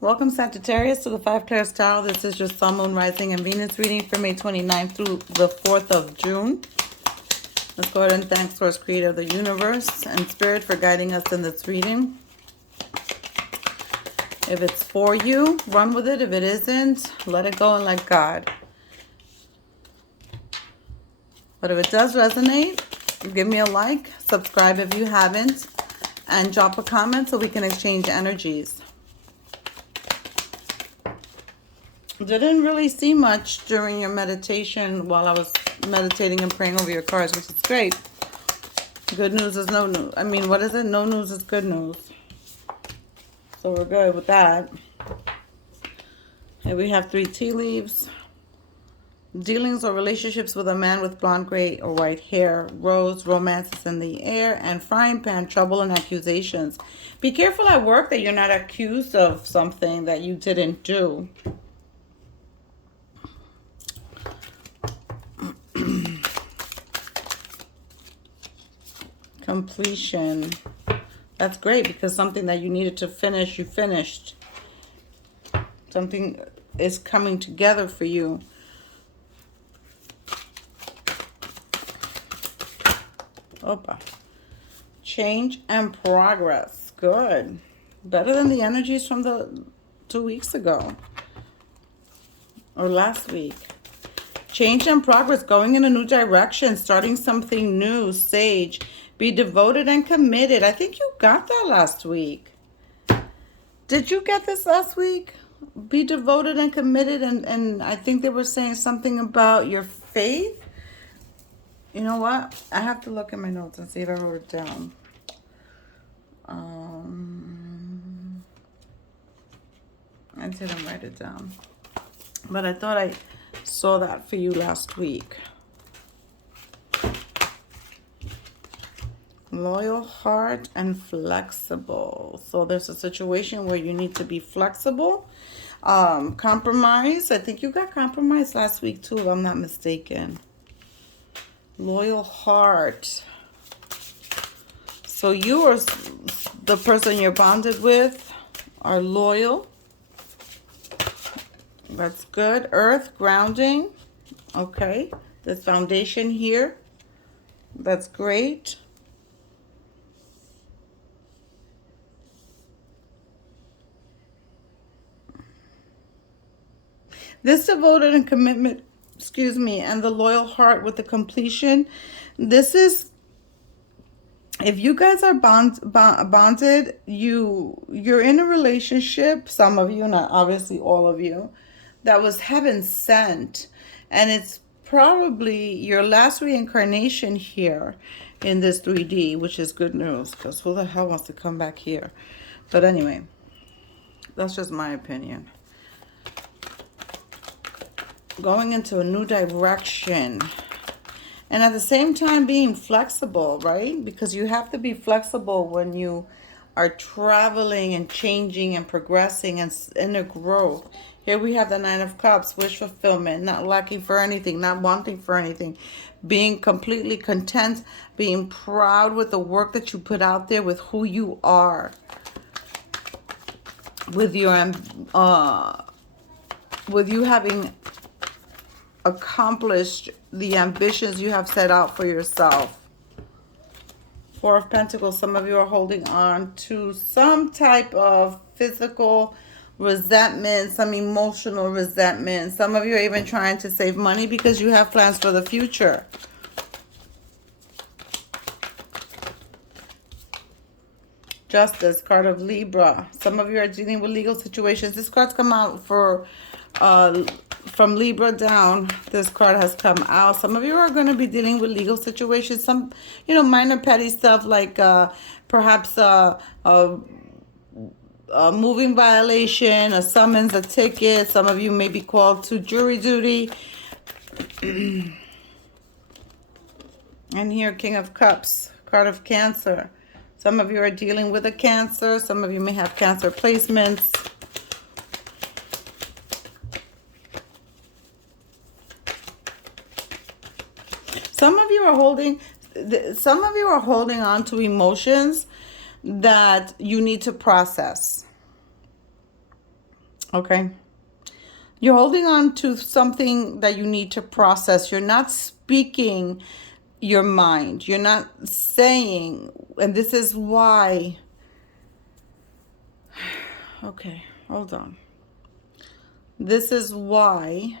Welcome, Sagittarius, to the 5 Clairs Tarot. This is your Sun, Moon, Rising, and Venus reading for May 29th through the 4th of June. Let's go ahead and thank Source, Creator of the Universe, and Spirit for guiding us in this reading. If it's for you, run with it. If it isn't, let it go and let God. But if it does resonate, give me a like, subscribe if you haven't, and drop a comment so we can exchange energies. Didn't really see much during your meditation while I was meditating and praying over your cards, which is great. Good news is no news. I mean, what is it? No news is good news. So we're good with that. Here we have 3 tea leaves. Dealings or relationships with a man with blonde, gray, or white hair. Rose, romance is in the air. And frying pan, trouble and accusations. Be careful at work that you're not accused of something that you didn't do. Completion. That's great because something that you needed to finish, you finished. Something is coming together for you. Opa. Change and progress. Good. Better than the energies from the 2 weeks ago. Or last week. Change and progress. Going in a new direction. Starting something new. Sage. Be devoted and committed. I think you got that last week. Did you get this last week? Be devoted and committed. And I think they were saying something about your faith. You know what? I have to look at my notes and see if I wrote it down. I didn't write it down. But I thought I saw that for you last week. Loyal heart and flexible. So there's a situation where you need to be flexible. Compromise. I think you got compromised last week too, if I'm not mistaken. Loyal heart. So you or the person you're bonded with are loyal. That's good. Earth, grounding. Okay. There's foundation here. That's great. This devoted and commitment, and the loyal heart with the completion. This is, if you guys are bonded, you're in a relationship, some of you, not obviously all of you, that was heaven sent. And it's probably your last reincarnation here in this 3D, which is good news, because who the hell wants to come back here? But anyway, that's just my opinion. Going into a new direction. And at the same time being flexible, right? Because you have to be flexible when you are traveling and changing and progressing and inner growth. Here we have the 9 of Cups, wish fulfillment, not lacking for anything, not wanting for anything, being completely content, being proud with the work that you put out there, with who you are, with your with you having accomplished the ambitions you have set out for yourself. 4 of Pentacles. Some of you are holding on to some type of physical resentment, some emotional resentment. Some of you are even trying to save money because you have plans for the future. Justice, card of Libra. Some of you are dealing with legal situations. This card's come out for from Libra down. This card has come out. Some of you are going to be dealing with legal situations. Some, minor petty stuff like perhaps a moving violation, a summons, a ticket. Some of you may be called to jury duty. And here, King of Cups, card of Cancer. Some of you are dealing with a Cancer. Some of you may have Cancer placements. Some of you are holding on to emotions that you need to process. Okay. You're holding on to something that you need to process. You're not speaking your mind. You're not saying, and this is why. Okay, hold on. This is why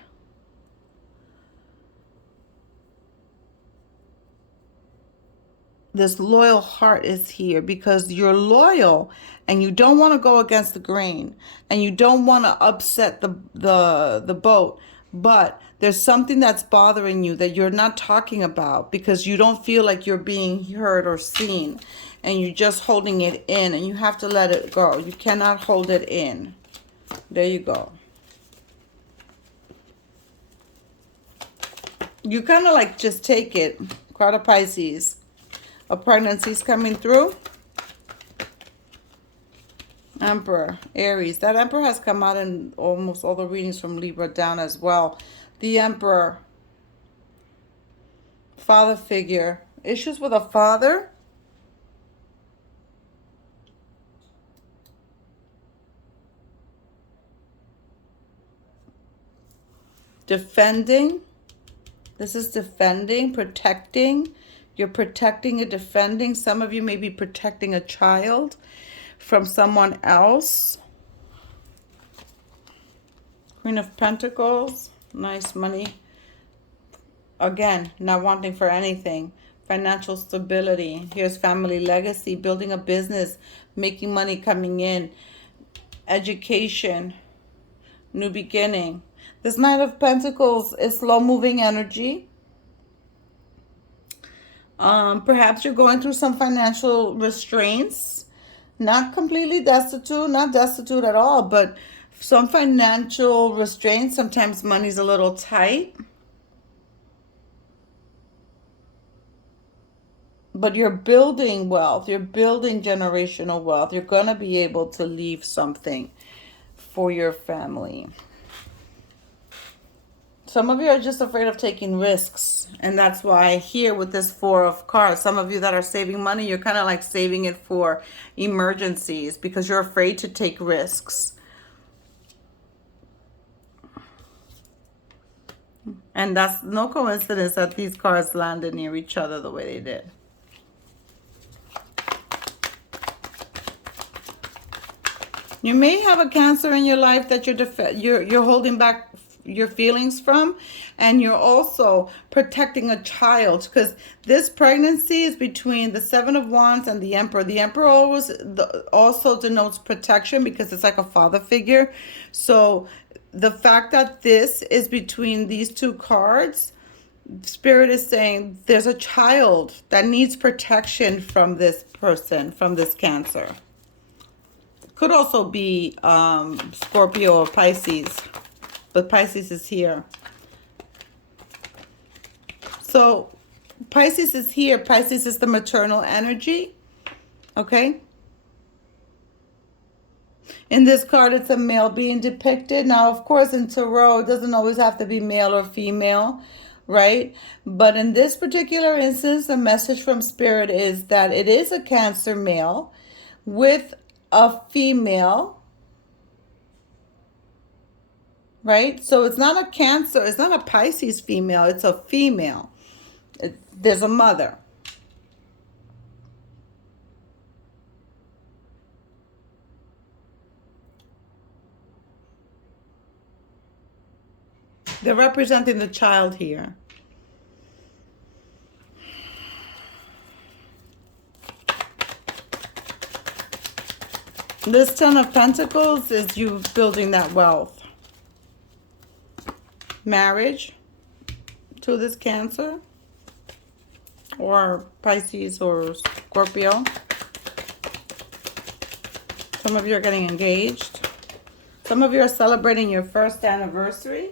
this loyal heart is here, because you're loyal and you don't want to go against the grain and you don't want to upset the boat, but there's something that's bothering you that you're not talking about because you don't feel like you're being heard or seen, and you're just holding it in, and you have to let it go. You cannot hold it in. There you go. You kind of like just take it. Card of Pisces. A pregnancy's coming through. Emperor, Aries. That Emperor has come out in almost all the readings from Libra down as well. The Emperor. Father figure. Issues with a father. Defending. This is defending, protecting. You're protecting and defending. Some of you may be protecting a child from someone else. Queen of Pentacles. Nice money. Again, not wanting for anything. Financial stability. Here's family legacy. Building a business. Making money coming in. Education. New beginning. This Knight of Pentacles is slow-moving energy. Perhaps you're going through some financial restraints. Not completely destitute, not destitute at all, but some financial restraints. Sometimes money's a little tight. But you're building wealth. You're building generational wealth. You're going to be able to leave something for your family. Some of you are just afraid of taking risks. And that's why here with this Four of Cards, some of you that are saving money, you're kind of like saving it for emergencies because you're afraid to take risks. And that's no coincidence that these cards landed near each other the way they did. You may have a Cancer in your life that you're holding back your feelings from, and you're also protecting a child, because this pregnancy is between the Seven of Wands and the Emperor. The Emperor also denotes protection because it's like a father figure. So the fact that this is between these two cards, Spirit is saying there's a child that needs protection from this person, from this Cancer. Could also be Scorpio or Pisces, but Pisces is here. So Pisces is here. Pisces is the maternal energy, okay? In this card, it's a male being depicted. Now, of course, in tarot, it doesn't always have to be male or female, right? But in this particular instance, the message from Spirit is that it is a Cancer male with a female, right? So it's not a Cancer, it's not a Pisces female, it's a female. There's a mother. They're representing the child here. This Ten of Pentacles is you building that wealth. Marriage to this Cancer or Pisces or Scorpio. Some of you are getting engaged. Some of you are celebrating your first anniversary.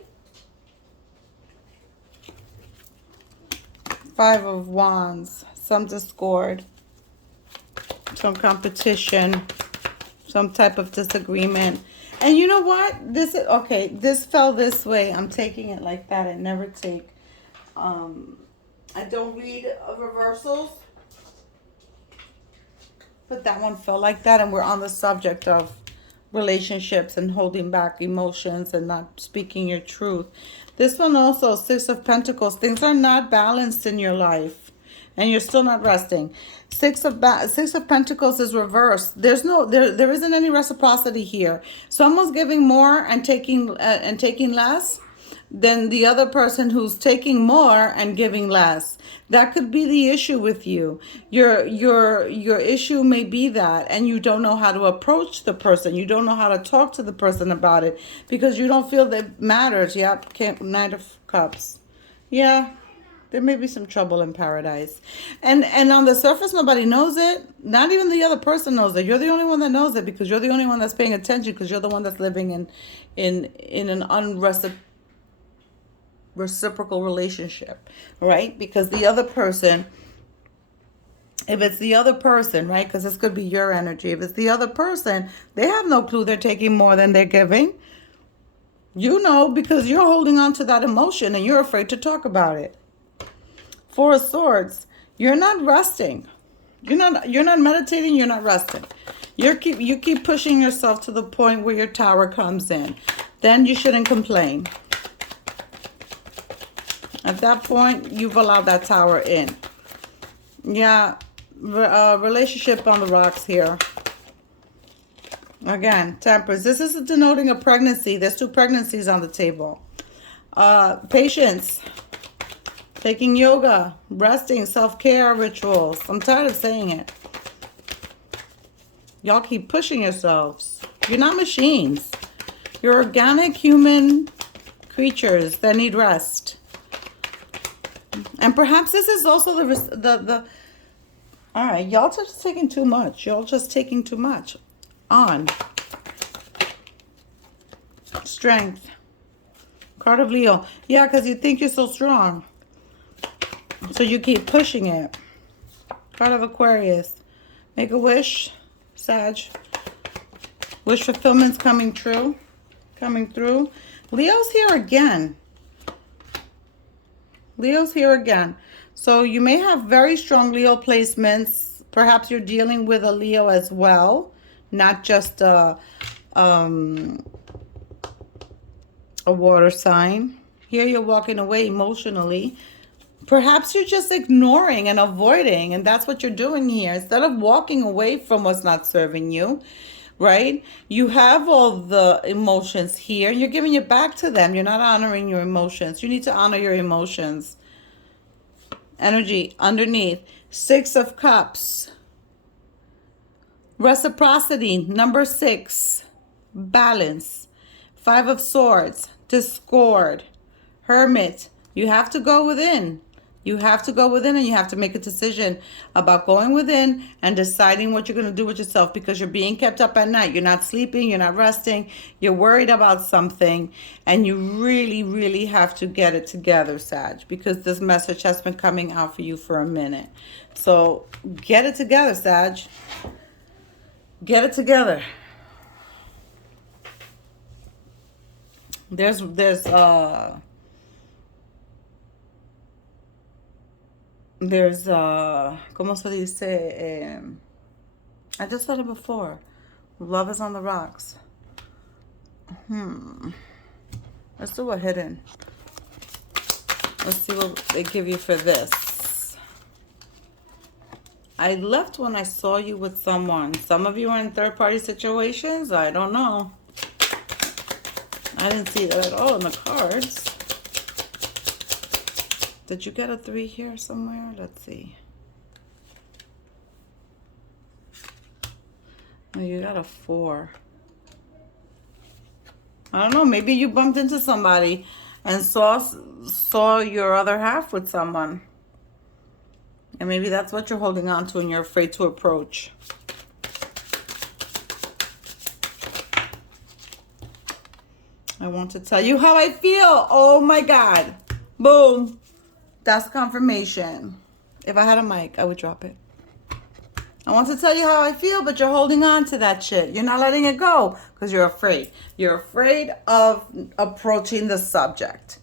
Five of Wands. Some discord. Some competition. Some type of disagreement. And you know what? This is okay. This fell this way. I'm taking it like that. I never take I don't read reversals. But that one fell like that, and we're on the subject of relationships and holding back emotions and not speaking your truth. This one also, Six of Pentacles. Things are not balanced in your life, and you're still not resting. Six of Pentacles is reversed. There isn't any reciprocity here. Someone's giving more and taking less than the other person who's taking more and giving less. That could be the issue with you. Your issue may be that, and you don't know how to approach the person. You don't know how to talk to the person about it because you don't feel that it matters. Yep, Knight of Cups. Yeah, there may be some trouble in paradise. And on the surface, nobody knows it. Not even the other person knows it. You're the only one that knows it because you're the only one that's paying attention because you're the one that's living in an reciprocal relationship, right? Because the other person, if it's the other person, right? Because this could be your energy. If it's the other person, they have no clue they're taking more than they're giving. You know, because you're holding on to that emotion and you're afraid to talk about it. Four of Swords, you're not resting. You're not meditating, you're not resting. You keep pushing yourself to the point where your tower comes in. Then you shouldn't complain. At that point, you've allowed that tower in. Yeah, relationship on the rocks here. Again, Temperance. This is denoting a pregnancy. There's 2 pregnancies on the table. Patience. Taking yoga. Resting. Self-care rituals. I'm tired of saying it. Y'all keep pushing yourselves. You're not machines. You're organic human creatures that need rest. And perhaps this is also the all right, y'all just taking too much. Y'all just taking too much on. Strength. Card of Leo. Yeah, because you think you're so strong. So you keep pushing it. Card of Aquarius. Make a wish. Sag. Wish fulfillment's coming true. Coming through. Leo's here again. Leo's here again. So you may have very strong Leo placements. Perhaps you're dealing with a Leo as well. Not just a water sign. Here you're walking away emotionally. Perhaps you're just ignoring and avoiding. And that's what you're doing here. Instead of walking away from what's not serving you. Right? You have all the emotions here. You're giving it back to them. You're not honoring your emotions. You need to honor your emotions. Energy underneath. 6 of Cups. Reciprocity. Number 6. Balance. 5 of Swords. Discord. Hermit. You have to go within. You have to go within and you have to make a decision about going within and deciding what you're going to do with yourself because you're being kept up at night. You're not sleeping. You're not resting. You're worried about something. And you really, really have to get it together, Sag, because this message has been coming out for you for a minute. So get it together, Sag. Get it together. There's ¿cómo se dice? I just said it before. Love is on the rocks. Let's do a hidden. Let's see what they give you for this. I left when I saw you with someone. Some of you are in third-party situations. I don't know. I didn't see that at all in the cards. Did you get a 3 here somewhere? Let's see. Oh, you got a 4. I don't know. Maybe you bumped into somebody and saw your other half with someone. And maybe that's what you're holding on to and you're afraid to approach. I want to tell you how I feel. Oh my God. Boom. That's confirmation. If I had a mic, I would drop it. I want to tell you how I feel, but you're holding on to that shit. You're not letting it go because you're afraid. You're afraid of approaching the subject.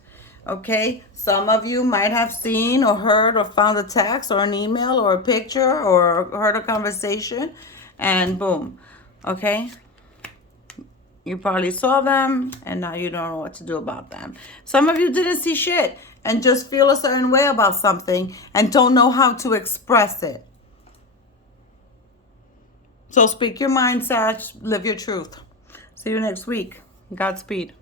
Okay? Some of you might have seen or heard or found a text or an email or a picture or heard a conversation and boom. Okay? You probably saw them, and now you don't know what to do about them. Some of you didn't see shit and just feel a certain way about something and don't know how to express it. So speak your mind, Sag. Live your truth. See you next week. Godspeed.